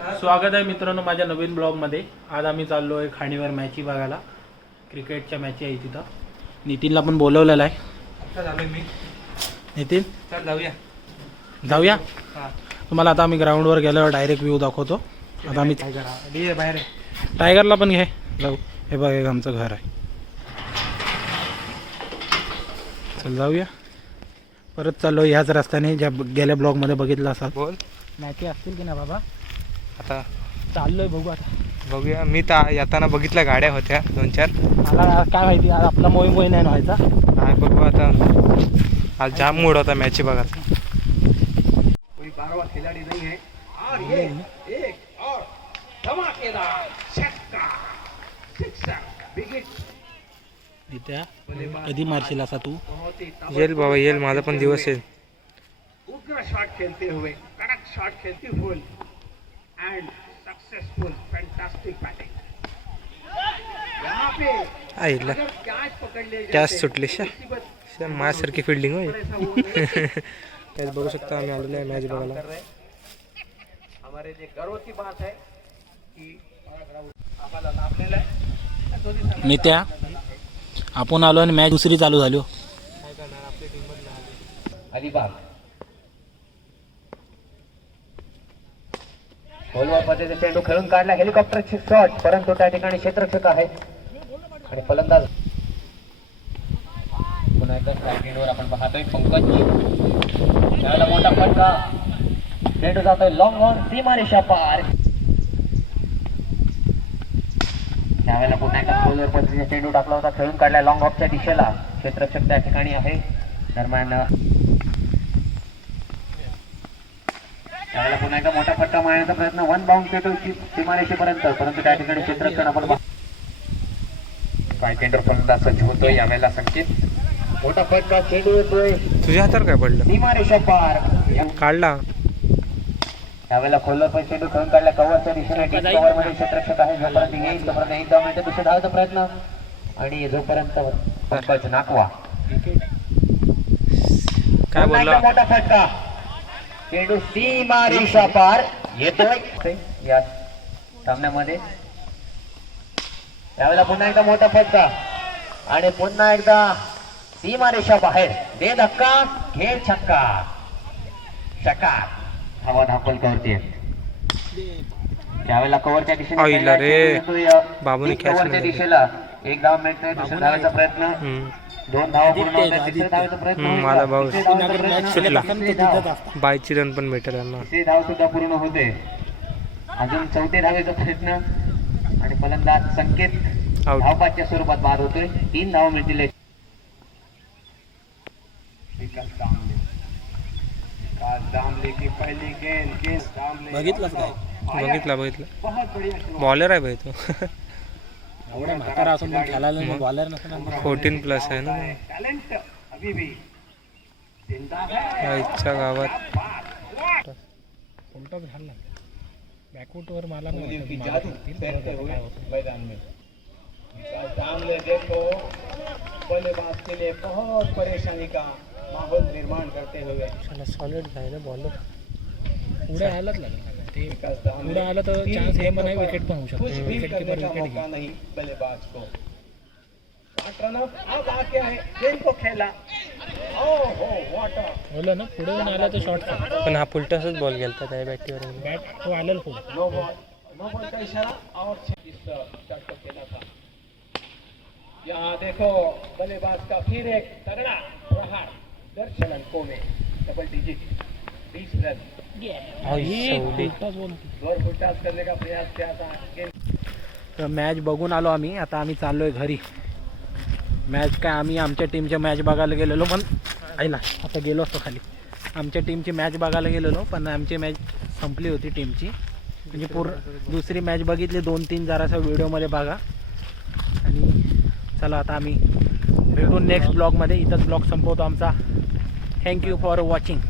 स्वागत आहे मित्रांनो माझ्या नवीन ब्लॉगमध्ये. आज आम्ही चाललो आहे खाणीवर मॅची बघायला. क्रिकेटच्या मॅची आहे तिथं. नितीनला पण बोलवलेलं आहे. आता झालोय मी. नितीन चल जाऊया. जाऊया. हां तुम्हाला आता आम्ही ग्राउंडवर गेल्यावर डायरेक्ट व्ह्यू दाखवतो. आता आम्ही टायगर बाहेर आहे. टायगरला पण घे जाऊ. हे बघ एक आमचं घर आहे. चल जाऊया. परत चाललो ह्याच रस्त्याने ज्या गेल्या ब्लॉगमध्ये बघितलं असाल. बोल. मॅची असतील की ना बाबा. आता चाललोय बघू आता. बघूया. मी तर येताना बघितल्या गाड्या होत्या 2-4. मला काय माहिती आज आपला मोही नाही व्हायचा. काय बघू आता. आज जाम मूड होता मॅची बघायचा. कोई 12वां खिलाड़ी नहीं है और ये एक और धमाकेदार छक्का सिक्सर बिग हिट. नित्या कधी मारशील असा तू. बहुत ही येईल बाबा येईल. माझा पण दिवस येईल. उग्र शॉट खेलते हुए कड़क शॉट खेलती हुए एंड सक्सेसफुल फैंटास्टिक बैटिंग. यहाँ पे आईला अगर कैच पकड़ ले कॅच सुटली माझ्यासारखी फिल्डिंग होय. कॅच बघू शकता. आम्ही आलेलो आहे मॅच बघायला. हमारे लिए गर्व की बात है कि आम्हाला लाभलेला आहे. नित्या आपण आलो आणि मॅच दुसरी चालू झाली. अलिबाग गोलवर पद्धतीने चेंडू खेळून काढला. हेलिकॉप्टरची शॉट परंतु त्या ठिकाणी क्षेत्ररक्षक आहे आणि फलंदाज पुन्हा एकदा स्ट्राईकवर आपण पाहतोय पंकज. त्यावेळेला मोठा फटका. चेंडू जातोय लॉंग ऑन सीमारेषा पार. त्यावेळेला पुन्हा एकदा गोलवर पद्धतीने चेंडू टाकला होता. खेळून काढला लॉंग ऑफच्या दिशेला. क्षेत्ररक्षक त्या ठिकाणी आहे. दरम्यान त्यावेळेला पुन्हा एकदा मोठा फटका मारण्याचा प्रयत्न. वन बाउंड चेंडू सीमारेषेपर्यंत परंतु त्या ठिकाणी क्षेत्ररक्षण आपण काय चेंडू फलंदाज सज्ज होतोय. यावेळेला संकेत मोठा फटका. चेंडू येतोय तुझ्या हातावर काय पडलं. सीमारेषा पार. काढला. त्यावेळेला खोलवर पण चेंडू खेळून काढला कव्हरच्या दिशेने. कव्हर मध्ये क्षेत्ररक्षक आहे. जोपर्यंत येईल तोपर्यंत 1-2 मिनिटं दुसरं धावायचा प्रयत्न आणि जोपर्यंत पंकज नाकवा. काय बोलला. मोठा फटका. चेंडू सीमारेषा पार येतोय या सामन्यामध्ये. त्यावेळेला पुन्हा एकदा मोठा फटका आणि पुन्हा एकदा सीमारेषा बाहेर. दे धक्का खेळ छक्का. षकार हवा धापल करते. त्यावेळेला कव्हरच्या दिशेने आईला रे. बाबूने catch कव्हरच्या मारली. दिशेला 1-2 मिनिट दुसऱ्या धावायचा प्रयत्न. 2 धावा पूर्ण होतात. तिसऱ्या धावायचा प्रयत्न. मला भाऊ तिसऱ्या धावायचा प्रयत्न. सुटला. तिसरी धाव. बायची रन पण भेटेल यांना. तिसरी धाव सुद्धा पूर्ण होते. अजून 4थ्या धावेचा प्रयत्न आणि फलंदाज संकेत आउट. धावपाच्या स्वरूपात बाद होतोय. 3 धावा मिळतील. बघितलंच काय. बघितला बॉलर आहे भाई तो. एवढा म्हातारा असून पण खेळायला बॉलर नसताना 14+ आहे ना. टॅलेंट अभी भी जिंदा आईच्या गावात. उलटा झाला. बॅकवुटवर मला मैदान में सामने देखो बल्लेबाज के लिए बहुत परेशानी का माहौल निर्माण करते हुए सॉलिड आहे ना बॉलर. पुढे आलाच लागेल ते. पुढे आलं तर चान्स हे पण आहे. विकेट पण होऊ शकतो. विकेट कीपर विकेट घे. नहीं बल्लेबाज को 8 रन अब आके है गेंद को खेला. ओहो व्हाट बोला ना पुढे पण आला तर शॉट. पण हा फुलटसच बॉल गेलता त्या बॅटीवर. बॅट तो आलेला पुढे. नो बॉल का इशारा और इस शॉट को खेला था. यहाँ देखो बल्लेबाज का फिर एक तगड़ा प्रहार. दर्शन अंकों में डबल डिजिट 20 रन. जोर फुटतास करने का प्रयास किया था. मॅच बघून आलो आम्ही. आता आम्ही चाललोय घरी. मॅच काय आम्ही आमच्या टीमच्या मॅच बघायला गेलेलो पण ऐला आता गेलो असतो खाली. आमच्या टीमची मॅच बघायला गेलेलो पण आमची मॅच संपली होती टीमची. म्हणजे पूर्ण दुसरी मॅच बघितली. 2-3 जरासा व्हिडिओमध्ये बघा. आणि चला आता आम्ही भेटून नेक्स्ट ब्लॉगमध्ये. इथंच ब्लॉग संपवतो आमचा. Thank you for watching.